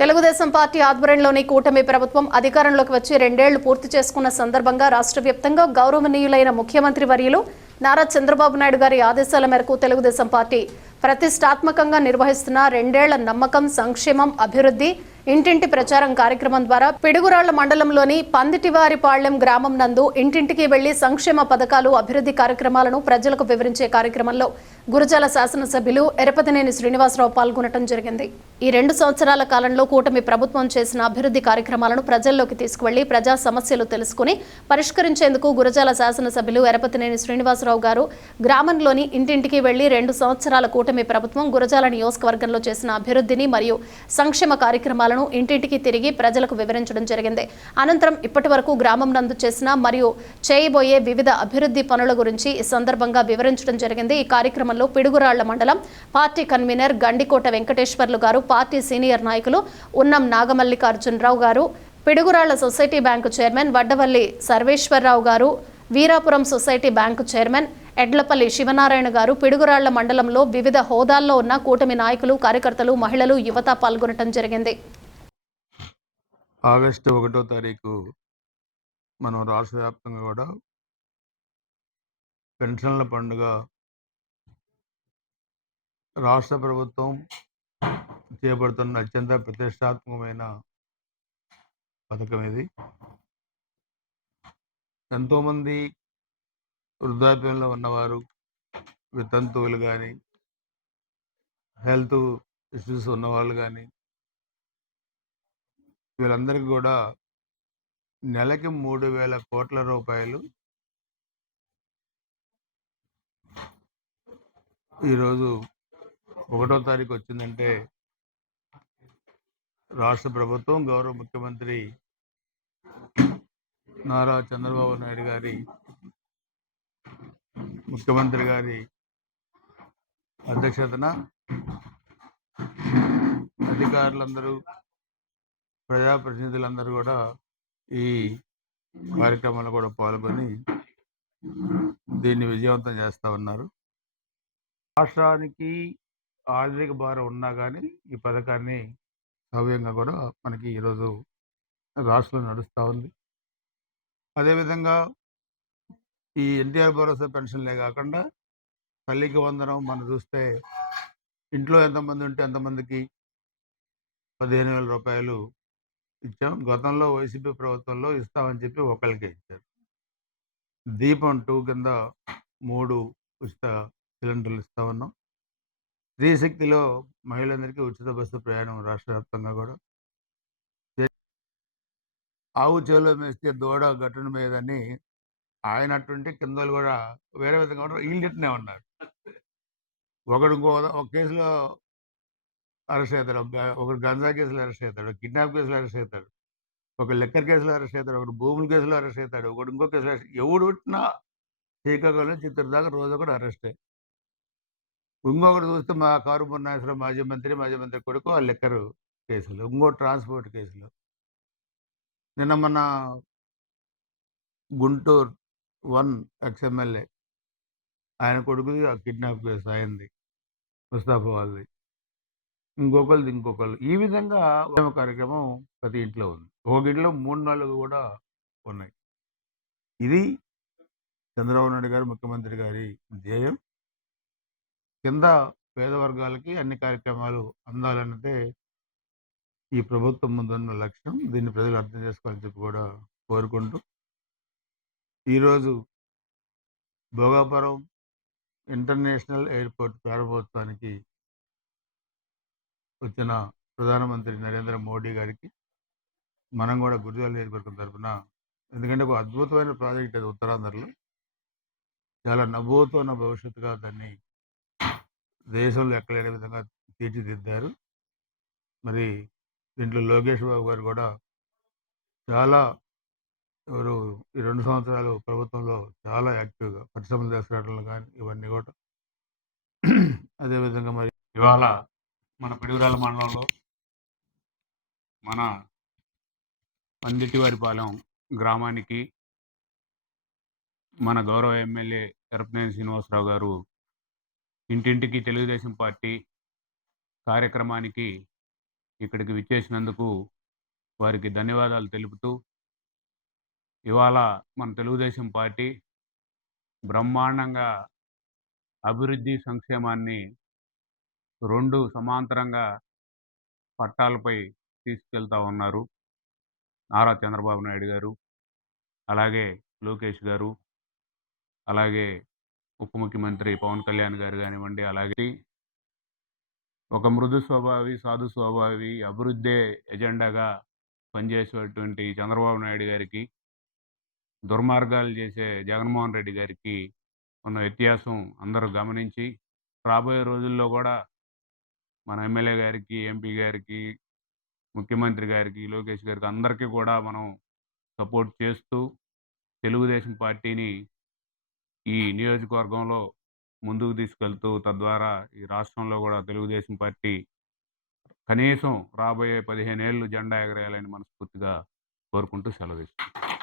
Telugu Desam party ఆధ్వర్యంలోని కూటమి ప్రభుత్వం అధికారంలోకి వచ్చి 2 ఏళ్లు పూర్తి చేసుకున్న సందర్భంగా రాష్ట్ర వ్యాప్తంగా గౌరవనీయులైన ముఖ్యమంత్రి వర్యులు నారా చంద్రబాబు నాయుడు గారి ఆదేశాల మేరకు తెలుగుదేశం పార్టీ ప్రతిష్టాత్మకంగా నిర్వహిస్తున్న 2 ఏళ్ల నమ్మకం సంక్షేమం అభివృద్ధి ఇంటింటి ప్రచారం కార్యక్రమం ద్వారా పిడుగురాళ్ల మండలంలోని పందిటివారిపాళ్లెం గ్రామం నందు ఇంటింటికి వెళ్లి సంక్షేమ పథకాలు అభివృద్ధి కార్యక్రమాలను ప్రజలకు వివరించే కార్యక్రమంలో గురజాల శాసనసభ్యులు ఎరపతినేని శ్రీనివాసరావు పాల్గొనడం జరిగింది. ఈ 2 సంవత్సరాల కాలంలో కూటమి ప్రభుత్వం చేసిన అభివృద్ధి కార్యక్రమాలను ప్రజల్లోకి తీసుకువెళ్లి ప్రజా సమస్యలు తెలుసుకుని పరిష్కరించేందుకు గురజాల శాసనసభ్యులు ఎరపతినేని శ్రీనివాసరావు గారు గ్రామంలోని ఇంటింటికి వెళ్లి 2 సంవత్సరాల కూటమి ప్రభుత్వం గురజాల నియోజకవర్గంలో చేసిన అభివృద్ధిని మరియు సంక్షేమ కార్యక్రమాలను ఇంటింటికి తిరిగి ప్రజలకు వివరించడం జరిగింది. అనంతరం ఇప్పటి వరకు గ్రామం నందు చేసిన మరియు చేయబోయే వివిధ అభివృద్ధి పనుల గురించి ఈ సందర్భంగా వివరించడం జరిగింది. ఈ కార్యక్రమంలో పిడుగురాళ్ల మండలం పార్టీ కన్వీనర్ గండికోట వెంకటేశ్వర్లు గారు, పార్టీ సీనియర్ నాయకులు Unnam Nagamallikarjunarao garu, Piduguralla society bank chairman Vaddavalli Sarveswararao garu, Veerapuram society bank chairman Edlapalli Sivanarayana garu, Piduguralla మండలంలో వివిధ హోదాల్లో ఉన్న కూటమి నాయకులు, కార్యకర్తలు, మహిళలు, యువత పాల్గొనడం జరిగింది. ఆగస్టు 1వ తారీఖు మనం రాష్ట్ర వ్యాప్తంగా కూడా పెన్షన్ల పండుగ రాష్ట్ర ప్రభుత్వం చేపడుతున్న అత్యంత ప్రతిష్టాత్మకమైన పథకం ఇది. ఎంతోమంది వృద్ధాప్యంలో ఉన్నవారు, వితంతువులు కానీ, హెల్త్ ఇష్యూస్ ఉన్నవాళ్ళు కానీ, వీళ్ళందరికీ కూడా నెలకి 3,000 కోట్ల రూపాయలు ఈరోజు 1వ తారీఖు వచ్చిందంటే రాష్ట్ర ప్రభుత్వం, గౌరవ ముఖ్యమంత్రి నారా చంద్రబాబు నాయుడు గారి ముఖ్యమంత్రి గారి అధ్యక్షతన అధికారులందరూ, ప్రజాప్రతినిధులందరూ కూడా ఈ కార్యక్రమంలో కూడా పాల్గొని దీన్ని విజయవంతం చేస్తూ ఉన్నారు. రాష్ట్రానికి ఆర్థిక భారం ఉన్నా కానీ ఈ పథకాన్ని సవ్యంగా కూడా మనకి ఈరోజు రాష్ట్రంలో నడుస్తూ ఉంది. అదేవిధంగా ఈ ఎన్టీఆర్ భరోసా పెన్షన్లే కాకుండా తల్లికి వందనం మనం చూస్తే ఇంట్లో ఎంతమంది ఉంటే అంతమందికి 15,000 రూపాయలు ఇచ్చాం. గతంలో వైసీపీ ప్రభుత్వంలో ఇస్తామని చెప్పి ఒకళ్ళకే ఇచ్చారు. దీపం 2 కింద 3 ఉచిత సిలిండర్లు ఇస్తా ఉన్నాం. స్త్రీశక్తిలో మహిళలందరికీ ఉచిత బస్సు ప్రయాణం రాష్ట్ర వ్యాప్తంగా కూడా. ఆవు చేలో మేస్తే దూడ గట్టున మీదని ఆయన అటువంటి కింద కూడా వేరే విధంగా ఉన్నారు, వీళ్ళిట్నే ఉన్నారు. ఒకడు ఒక కేసులో అరెస్ట్ అవుతాడు, ఒకడు గంజా కేసులో అరెస్ట్ అవుతాడు, కిడ్నాప్ కేసులో అరెస్ట్ అవుతాడు, ఒక లిక్కర్ కేసులో అరెస్ట్ అవుతాడు, ఒకడు భూముల కేసులో అరెస్ట్ అవుతాడు, ఒకడు ఇంకో కేసులో అరెస్ట్. ఎవడు పెట్టినా శ్రీకాకుళం, చిత్తూరు దాకా రోజు కూడా అరెస్టే. ఇంకొకటి చూస్తే మా కారు పొన్నాశ్వరం మాజీ మంత్రి కొడుకు ఆ లిక్కర్ కేసులు, ఇంకో ట్రాన్స్పోర్ట్ కేసులు. నిన్న మన గుంటూరు 1 ఎక్స్ఎమ్మెల్యే ఆయన కొడుకుది ఆ కిడ్నాప్ కేసు అయింది, ముస్తాఫా వాళ్ళది, ఇంకొకళ్ళు. ఈ విధంగా కార్యక్రమం ప్రతి ఇంట్లో ఉంది. ఒక ఇంట్లో 3-4 కూడా ఉన్నాయి. ఇది చంద్రబాబు నాయుడు గారు ముఖ్యమంత్రి గారి ధ్యేయం. కింద పేద వర్గాలకి అన్ని కార్యక్రమాలు అందాలన్నదే ఈ ప్రభుత్వం ముందున్న లక్ష్యం. దీన్ని ప్రజలు అర్థం చేసుకోవాలని చెప్పి కూడా కోరుకుంటూ, ఈరోజు భోగాపురం ఇంటర్నేషనల్ ఎయిర్పోర్ట్ ప్రారంభోత్సవానికి వచ్చిన ప్రధానమంత్రి నరేంద్ర మోడీ గారికి మనం కూడా గురజాల నియోజకవర్గం తరఫున, ఎందుకంటే ఒక అద్భుతమైన ప్రాజెక్ట్ అది ఉత్తరాంధ్రలో, చాలా నవ్వుతున్న భవిష్యత్తుగా దాన్ని దేశంలో ఎక్కలేని విధంగా తీర్చిదిద్దారు. మరి దీంట్లో లోకేష్ బాబు గారు కూడా చాలా ఈ 2 సంవత్సరాలు ప్రభుత్వంలో చాలా యాక్టివ్గా పరిశ్రమలు తీసుకురావడంలో కానీ ఇవన్నీ కూడా. అదేవిధంగా మరి ఇవాళ మన పిడుగురాళ్ల మండలంలో మన పందిటివారిపాలెం గ్రామానికి మన గౌరవ ఎమ్మెల్యే ఎరపతినేని శ్రీనివాసరావు గారు ఇంటింటికి తెలుగుదేశం పార్టీ కార్యక్రమానికి ఇక్కడికి విచ్చేసినందుకు వారికి ధన్యవాదాలు తెలుపుతూ, ఇవాళ మన తెలుగుదేశం పార్టీ బ్రహ్మాండంగా అభివృద్ధి, సంక్షేమాన్ని 2 సమాంతరంగా పట్టాలపై తీసుకెళ్తా ఉన్నారు. నారా చంద్రబాబు నాయుడు గారు, అలాగే లోకేష్ గారు, అలాగే ఉప ముఖ్యమంత్రి పవన్ కళ్యాణ్ గారు గానివ్వండి, అలాగే ఒక మృదు స్వభావి, సాధు స్వభావి, అభివృద్ధే ఎజెండాగా పనిచేసేటువంటి చంద్రబాబు నాయుడు గారికి, దుర్మార్గాలు చేసే జగన్మోహన్ రెడ్డి గారికి ఉన్న వ్యత్యాసం అందరూ గమనించి, రాబోయే రోజుల్లో గూడా మన ఎమ్మెల్యే గారికి, ఎంపీ గారికి, ముఖ్యమంత్రి గారికి, లోకేష్ గారికి అందరికీ కూడా మనం సపోర్ట్ చేస్తూ తెలుగుదేశం పార్టీని ఈ నియోజకవర్గంలో ముందుకు తీసుకెళ్తూ, తద్వారా ఈ రాష్ట్రంలో గూడా తెలుగుదేశం పార్టీ కనీసం రాబోయే 15 ఏళ్ళు జెండా ఎగరేయాలని మనస్ఫూర్తిగా కోరుకుంటూ సెలవు తీసుకుంటున్నాను.